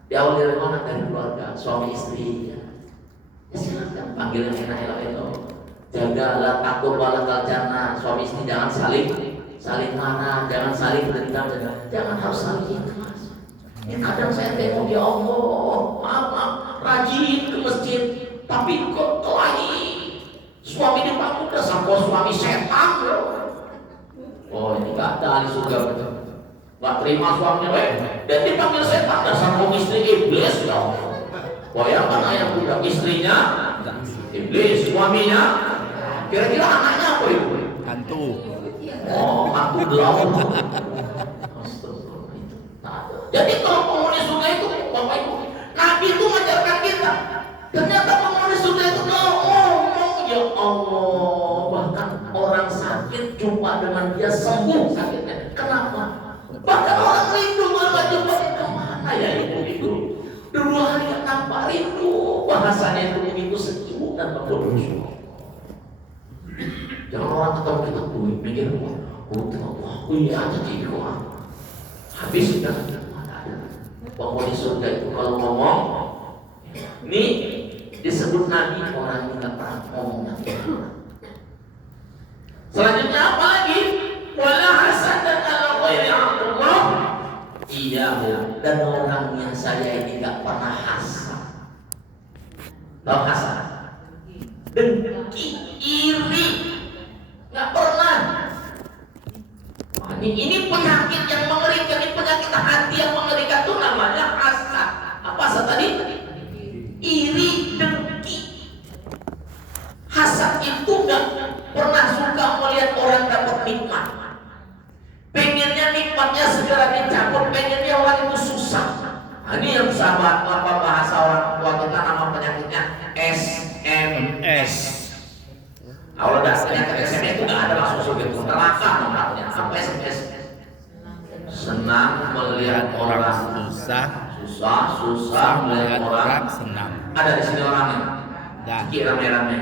Di awal dari mana? Dari keluarga, suami istri. Ya silakan panggil yang enak-enak. Jagalah takut balakal jannah. Suami istri jangan saling marah, jangan saling dendam, jangan harus saling ikhlas. Ya kadang saya tengok, ya Allah, maaf, rajin ke masjid, tapi kok kelahi. Suami dipanggil udah sampai suami setan. Oh ini gak ada di surga betul. Gak terima suaminya, dan dipanggil setan, dan sampai istri iblis ya. Bayangkan ayah budak, istrinya iblis, suaminya kira-kira anaknya apa ibu? Hantu. Oh, hantu gelap. Jadi kalau penghuni surga itu, Bapak Ibu, Nabi itu mengajarkan kita. Ternyata penghuni surga itu ngomong, ya Allah, bahkan orang sakit jumpa dengan dia sembuh sakitnya. Kenapa? Bahkan orang rindu nggak jumpa kemana ya ibu-ibu? 2 hari tanpa rindu, bahasanya itu begitu sejuk dan betul. Jangan orang ketemu kita mikir, wah, punya aja jiwa. Habis sudah ada. Penghuni surga itu kalau ngomong, ini disebut Nabi, orang yang nggak pernah ngomong. Selanjutnya apa lagi? Wala hasad dan ala ghairi Allah. Iya, dan orangnya saya ini nggak pernah hasad. Tahu hasad? Dengki, iri. Nggak pernah. Wah, ini penyakit yang mengerikan, ini penyakit hati yang mengerikan itu namanya hasad. Apa hasad tadi? Iri, dengki. Hasad itu nggak pernah suka melihat orang dapat nikmat. Pengennya nikmatnya segera dicabut, pengennya orang itu susah. Nah, ini yang sahabat apa bahasa orang tua kita, nama penyakitnya SMS. Kalau dasarnya ke SMS itu nggak ada langsung gitu, neraka namanya. Apa SMS? Senang melihat orang susah melihat orang senang. Ada di sini orangnya. Kira rame-rame.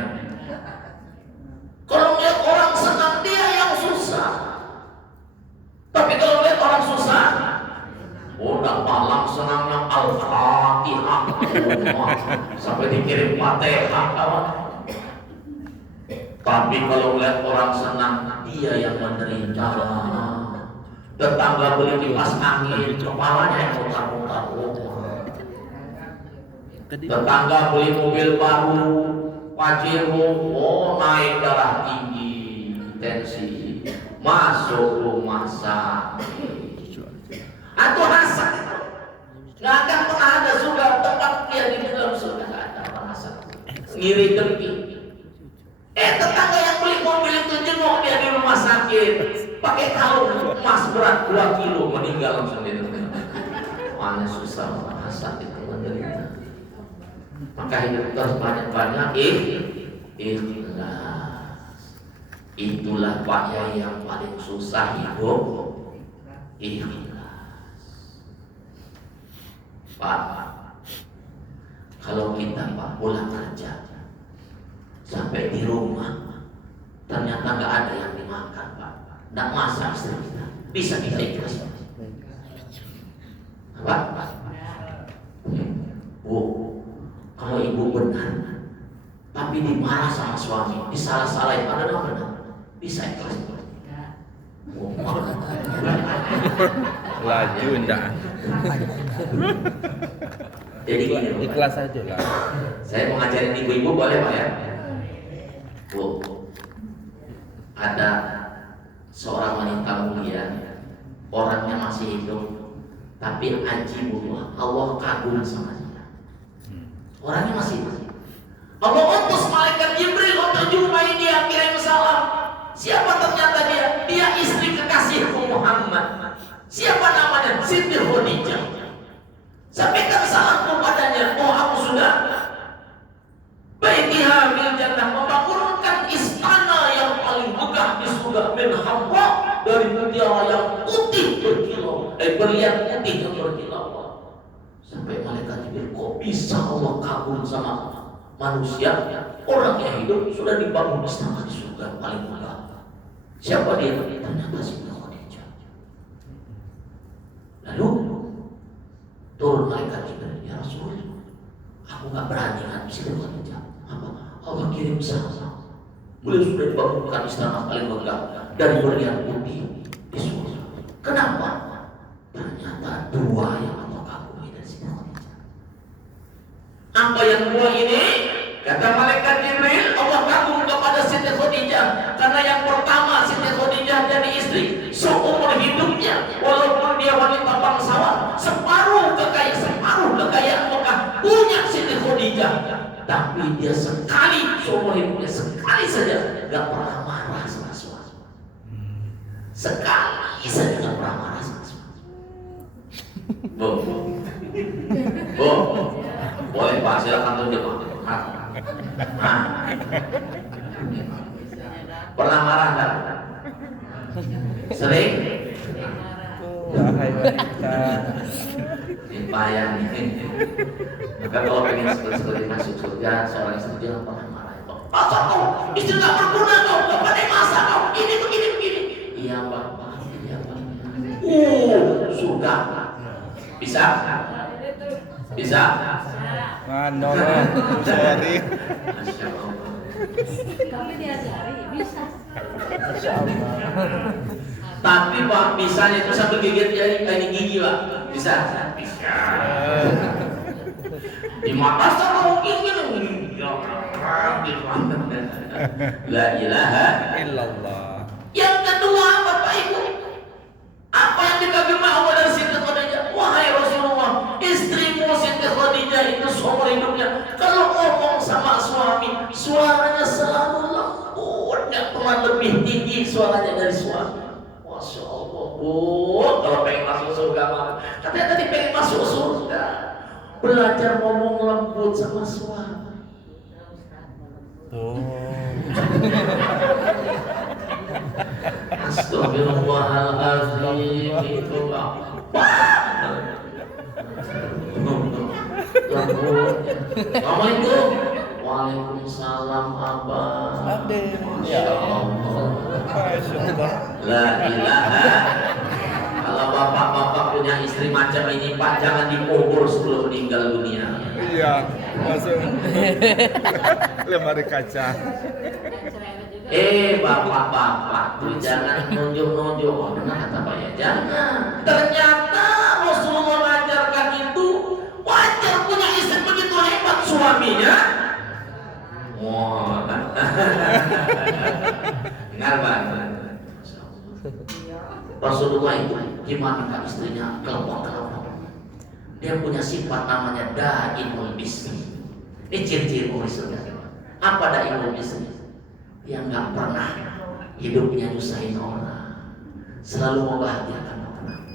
Kalau melihat orang senang, dia yang susah. Tapi kalau melihat orang susah, udah palang senangnya Al-Fatihah sampai dikirim Fatihah kawan. Tapi kalau melihat orang senang, dia yang menderita. Tetangga beli kipas angin, kepalanya yang mutar-mutar. Tetangga beli mobil baru, Pajero, naik darah tinggi, tensi, masuk rumah sakit. Atau hasad, nggak akan pernah ada surga tempat dia di dalam surga, nggak ada orang hasad. Ngiri dengki. Tetangga yang beli mobil itu jenguk dia di rumah sakit, pakai kalung emas berat 2 kilo, meninggal langsung di rumah. Mana susah hasad itu menderita. Maka hidup terus banyak-banyak ikhlas. Itulah Pak Yai yang paling susah hidup, ikhlas. Pak, kalau kita Pak pulang kerja sampai di rumah ternyata nggak ada yang dimakan Pak, nggak masak istri kita, bisa kita ikhlas Pak? Bu, kalau ibu benar, tapi dimarah sama suami, disalah-salahin, ada nggak benar? Bisa ikhlas. Laju enggak? Jadi gini, Ikhlas aja lah. saya mau ngajarin ibu-ibu boleh Pak ya? Bu, ada seorang wanita mulia, orangnya masih hidup, tapi ajibullah, Allah kagum sama dia. Orangnya masih hidup. Allah utus malaikat Jibril untuk jumpai dia, kirim salam. Siapa ternyata dia? Dia istri kekasihku Muhammad. surga min hamra, dari mutiara yang putih berkilau, berlian putih yang berkilau. Sampai malaikat Jibril, kok bisa Allah kabur sama manusia? Orang yang hidup sudah dibangun istana di surga paling megah. Siapa dia? Ternyata Siti Khadijah. Lalu turun malaikat Jibril, ya Rasul, aku nggak berani kan Siti Khadijah. Apa? Allah kirim sama. Beliau sudah dibangunkan istana paling megah dari berlian putih di surga. Kenapa? Ternyata dua yang Allah kagumi dari Siti Khadijah. Apa yang dua ini? Kata malaikat Jibril, Allah kagum kepada Siti Khadijah karena yang pertama Siti Khadijah jadi istri seumur hidupnya, walaupun dia wanita bangsawan, separuh kekayaan Mekah punya Siti Khadijah, tapi dia sekali seumur hidupnya sekali saja nggak pernah marah sama suami. Sekali saja nggak pernah marah sama suami. Bu, boleh Pak, silakan tunjuk Pak. Pernah marah nggak? Sering? Wahai wanita. Payah nih. Maka kalau pengen sekali masuk surga, seorang istri jangan pernah marah. Pasal kau, istri nggak berguna kau, nggak pandai masak kau, ini begini. Iya Bapak, iya Pak. Surga. Bisa? Bisa? Nolong, sorry. Masya Allah. Tapi diajari bisa. Masya Allah. Tapi Pak, bisanya itu sambil gigit jadi gigi Pak. Bisa? Bisa. Di mata sama ingin. La ilaha Illallah. Yang kedua Bapak Ibu, apa yang dikagumi Allah dari Siti Khadijah? Wahai Rasulullah, istrimu Siti Khadijah itu seumur hidupnya kalau ngomong sama suami, suaranya selalu lembut, nggak pernah lebih tinggi suaranya dari suami. Masya Allah, kalau pengen masuk surga mah, katanya tadi pengen masuk surga, belajar ngomong lembut sama suami. Astagfirullahaladzim, itu apa? Assalamualaikum. Waalaikumsalam Abah. Masya Allah. Masya Allah. La ilaha. Kalau bapak-bapak punya istri macam ini Pak, jangan dikubur sebelum meninggal dunia. Iya, masuk lemari kaca. Bapak-bapak tuh jangan nunjuk-nunjuk. Oh, benar kata Pak ya, jangan. Ternyata Rasulullah mengajarkan itu wajar punya istri begitu hebat suaminya. Wah, benar banget. Rasulullah itu gimana kan istrinya kelompok-kelompok. Dia punya sifat namanya daimul bisri. Ini ciri-ciri orang surga. Apa daimul bisri? Dia nggak pernah hidupnya nyusahin orang, selalu membahagiakan orang,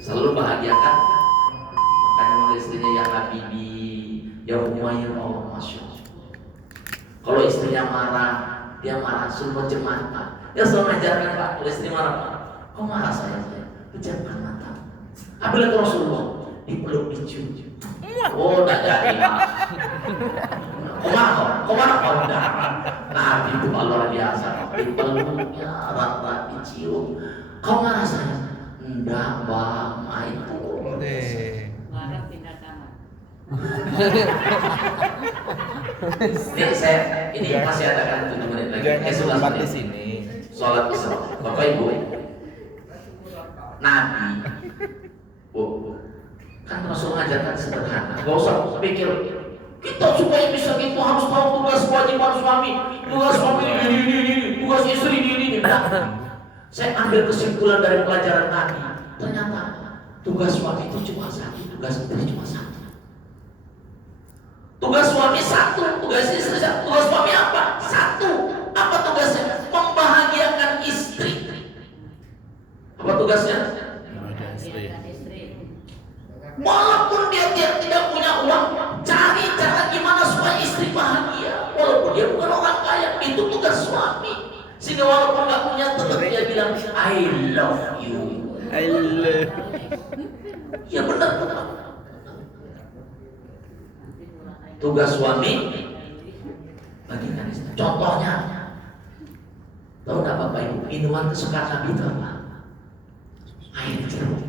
selalu bahagiakan. Makanya manggil istrinya ya Habibi, ya Humairah, Masya Allah. Kalau istrinya marah, dia marah suruh pejam mata. Dia selalu ngajarkan Pak, kalau istri marah, kau marah saya, pejamkan mata. Apalagi Rasulullah dipeluk dicium. Oh, tidak jadi marah. Kau marah kau tidak. Nabi itu luar biasa. Dipeluknya, erat-erat dicium. Kau marah saya? Enggak Bang, itu. Marah pindah kamar. Ini masih ada kan 7 menit lagi. Jangan Sudah tempat di menit. sini. Sholat Isra. Bapak Ibu, Nabi, kan Rasul mengajarkan sederhana. Gak usah pikir kita supaya bisa gitu harus tahu tugas kewajiban suami, tugas suami ini, tugas istri ini. Saya ambil kesimpulan dari pelajaran Nabi. Ternyata tugas suami itu cuma satu, tugas istri cuma satu. Tugas suami satu, tugas istri satu. Tugas suami apa? Satu. Apa tugasnya? Membahagiakan istri. Apa tugasnya? Walaupun dia tidak punya uang, cari cara gimana supaya istri bahagia. Walaupun dia bukan orang kaya, itu tugas suami. Sehingga istrinya walaupun nggak punya telur, dia bilang I love you. Ya benar. Tugas suami bagikan istri. Contohnya, tahu nggak Bapak Ibu, minuman kesukaan Nabi itu apa? Air jeruk.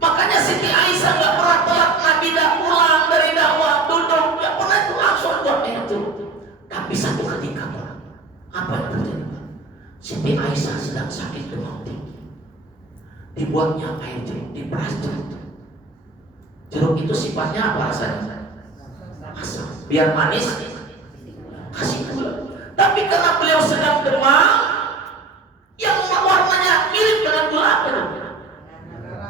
Makanya Siti Aisyah nggak pernah telat Nabi dah pulang dari dakwah, duduk, nggak pernah itu langsung buat air jeruk. Tapi satu ketika, apa yang terjadi? Siti Aisyah sedang sakit demam tinggi. Dibuatnya air jeruk, diperas jeruk. Jeruk itu sifatnya apa rasanya? Asam. Biar manis, kasih gula. Tapi karena beliau sedang demam, yang warnanya mirip dengan gula apa itu?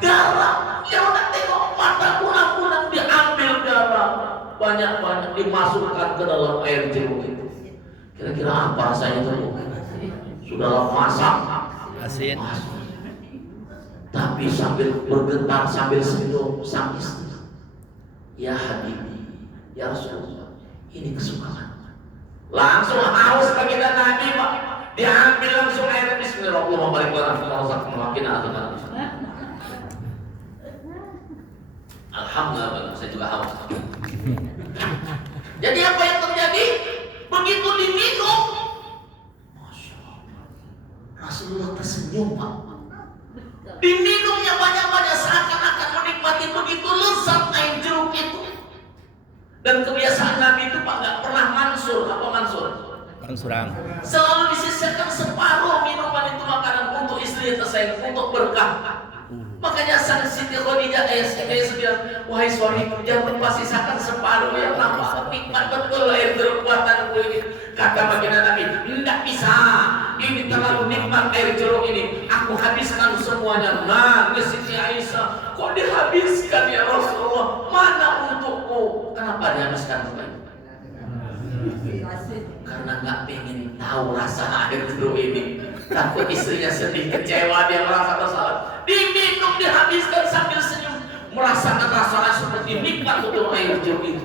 Garam. Dia udah tengok mata kunang-kunang, diambil garam banyak-banyak, dimasukkan ke dalam air jeruk itu. Kira-kira apa rasanya itu? Sudah masak, Asin. tapi sambil bergetar, sambil senyum sang istri. Ya Habibi, ya Rasulullah, ini kesukaan. Langsung haus baginda Nabi, Pak. Diambil langsung air. Bismillahirrahmanirrahim. Alhamdulillah, saya juga haus. Jadi apa yang terjadi? Begitu diminum, Masya Allah, Rasulullah tersenyum, Pak. Diminumnya banyak-banyak, seakan-akan menikmati begitu lezat air jeruk itu. Dan kebiasaan Nabi itu, Pak, nggak pernah mansur. Apa mansur? Mansurang. Selalu disisihkan separuh minuman itu makanan untuk istri tersayang, untuk berkah. Makanya sang Siti Khadijah bilang, wahai suamiku, jangan lupa sisakan separuh, yang nampak nikmat betul air jeruk buatanku ini. Kata baginda Nabi, tidak bisa, ini terlalu nikmat air jeruk ini, aku habiskan semuanya. Nangis Siti Aisyah, kok dihabiskan ya Rasulullah, mana untukku? Kenapa dihabiskan Bapak Ibu? Karena nggak pengen tahu rasa air jeruk ini. Takut istrinya sedih, kecewa, dia merasa bersalah. Diminum, dihabiskan sambil senyum, merasakan rasanya seperti nikmat betul air jeruk itu.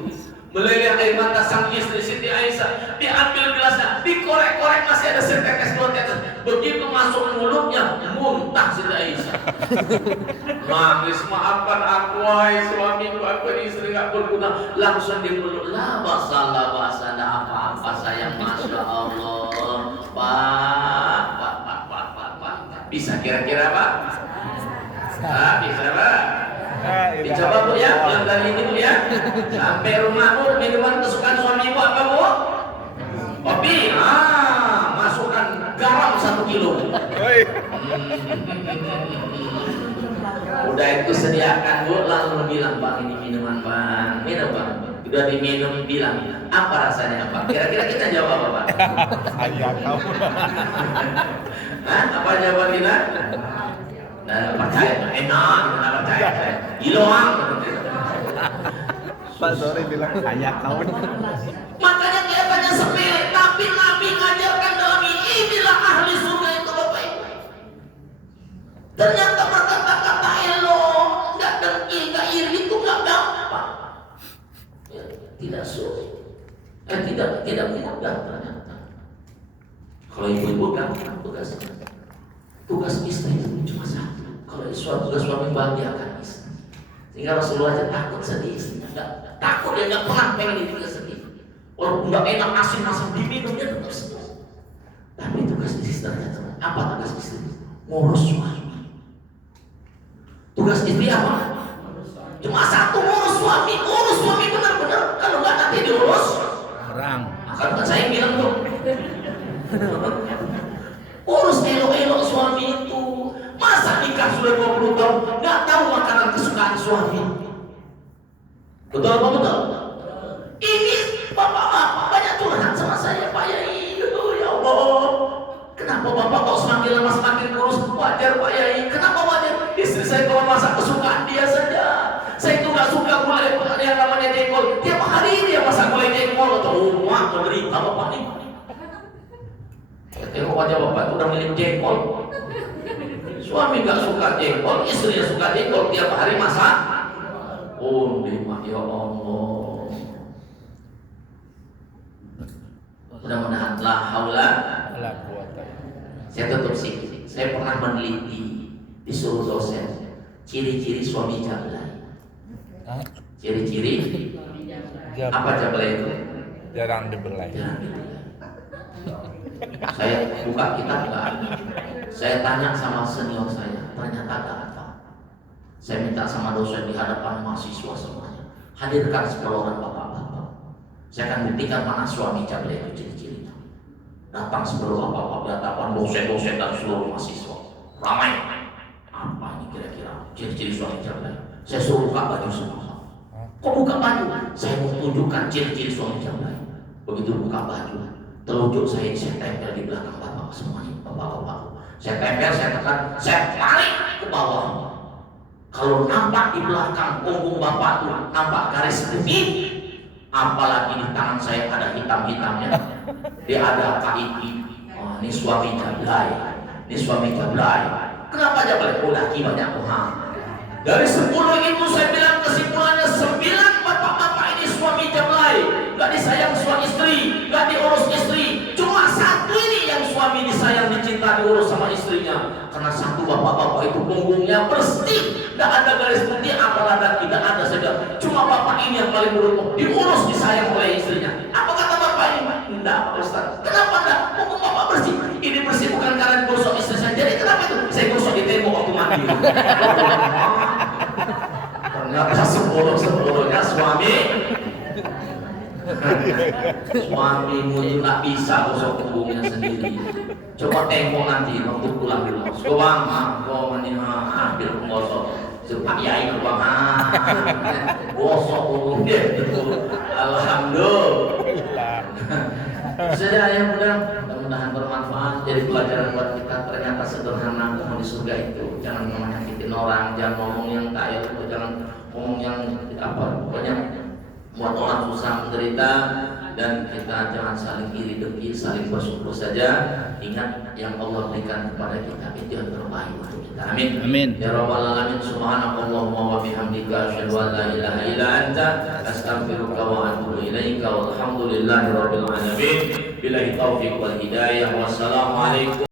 Meleleh air mata sang istri Siti Aisyah. Diambil gelasnya, dikorek-korek, masih ada setetes dua tetes. Begitu masuk mulutnya, muntah Siti Aisyah. Nangis, maafkan aku wahai suamiku, aku ini istri gak berguna. Langsung dipeluk, la basah, apa-apa sayang, Masya Allah. Pak. Bisa kira-kira Pak? Bisa Pak? Dicoba Bu ya, yang dari ini Bu ya. Sampai rumah Bu, minuman kesukaan suami Bu apa Bu? Kopi. Masukkan garam 1 kilo. Udah itu sediakan Bu, lalu bilang, Pak, ini minuman Bang. Minum Bang. Udah diminum, bilang apa rasanya Pak? Kira-kira kita jawab apa Pak? Ayah kamu. Apa jawaban kita? Nah, percaya, enak, kita percaya. Hilang. Pak Sore bilang ayah kamu. Makanya kelihatannya sepele, tapi Nabi ngajarkan dalam ini, inilah ahli surga itu Bapak Ibu. Ternyata berkata-kata elo, nggak dengki, nggak iri, itu nggak gampang. Ya, tidak sulit, tidak mudah ternyata. Kalau ibu-ibu gampang tugas istri itu cuma satu. Kalau tugas suami bahagiakan istri. Sehingga Rasulullah aja takut sedih istrinya, takut, dia nggak pernah pengen itu sedih. Walaupun nggak enak asin-asin diminumnya tetap sedih. Tapi tugas istri ternyata apa? Tugas istri ngurus suami. Tugas istri apa? Cuma satu, ngurus suami benar-benar. Kalau nggak nanti diurus Orang. kan saya bilang tuh, urus elok-elok suami itu. Masa nikah sudah 20 tahun nggak tahu makanan kesukaan suami? Betul apa betul? Ini bapak-bapak banyak curhat sama saya, Pak Yai. Ya Allah, kenapa bapak kok semakin lama semakin kurus? Wajar Pak Yai. Kenapa wajar? Istri saya kalau masak kesukaan dia saja. Saya itu nggak suka gulai yang namanya jengkol. Tiap hari dia masak gulai jengkol. Wah, menderita bapak ini. Tengok wajah bapak itu udah milik jengkol. Suami nggak suka jengkol, istrinya suka jengkol, tiap hari masak. Oh, ya Allah. Mudah-mudahan la haula La quwata Saya tutup sih. Saya pernah meneliti, disuruh dosen, ciri-ciri suami jablay. Ciri-ciri apa jablay itu? Jarang dibelai. Jarang dibelai. Saya buka kitab nggak ada. Saya tanya sama senior saya, ternyata nggak ada. Saya minta sama dosen di hadapan mahasiswa semuanya, hadirkan 10 orang bapak-bapak. Saya akan buktikan mana suami jablay itu ciri-cirinya. Datang 10 bapak-bapak, datang dosen-dosen dan seluruh mahasiswa. Ramai. Apa ini kira-kira ciri-ciri suami jablay? Saya suruh buka baju semua. Kok buka baju? Saya mau tunjukkan ciri-ciri suami jablay. Begitu buka baju, telunjuk saya tempel di belakang bapak semuanya, bapak-bapak. Saya tempel, saya tekan, saya tarik ke bawah. Kalau nampak di belakang punggung bapak tuh nampak garis putih, apalagi di tangan saya ada hitam-hitamnya, dia ada kaiki. Oh, ini suami jablay, ini suami jablay. Kenapa jablay? Oh, laki banyak Tuhan. Dari 10 itu saya bilang kesimpulannya 9 bapak-bapak ini suami jablay, gak disayang suami istri, gak diurus istri. Cuma satu ini yang suami disayang, dicinta, diurus sama istrinya. Karena satu bapak-bapak itu punggungnya bersih, gak ada garis putih, apalagi tidak ada saja. Cuma bapak ini yang paling beruntung, diurus, disayang oleh istrinya. Apa kata bapak ini? Enggak, Pak Ustaz. Kenapa enggak? Punggung bapak bersih. Ini bersih bukan karena digosok istri saya. Jadi kenapa itu? Saya gosok di tembok waktu mati. Ternyata sepuluh-sepuluhnya suami. Suamimu itu nggak bisa gosok punggungnya sendiri. Coba tengok nanti waktu pulang dulu. Sekarang, kau mandi ambil penggosok. Pak Yai keluar, gosok punggungnya. Alhamdulillah. Sudah ya, mudah-mudahan bermanfaat, jadi pelajaran buat kita. Ternyata sederhana mau di surga itu. Jangan menyakitin orang, jangan ngomong yang kaya itu, jangan ngomong yang apa, pokoknya buat orang susah menderita. Dan kita jangan saling iri dengki, saling bersyukur saja. Ingat yang Allah berikan kepada kita itu yang terbaik untuk kita. Amin. Amin. Ya Rabbal Alamin. Subhanakallahumma wa bihamdika asyhadu an la ilaha illa anta astaghfiruka wa atubu ilaika. Walhamdulillahi rabbil alamin. Billahi taufiq wal hidayah. Wassalamualaikum.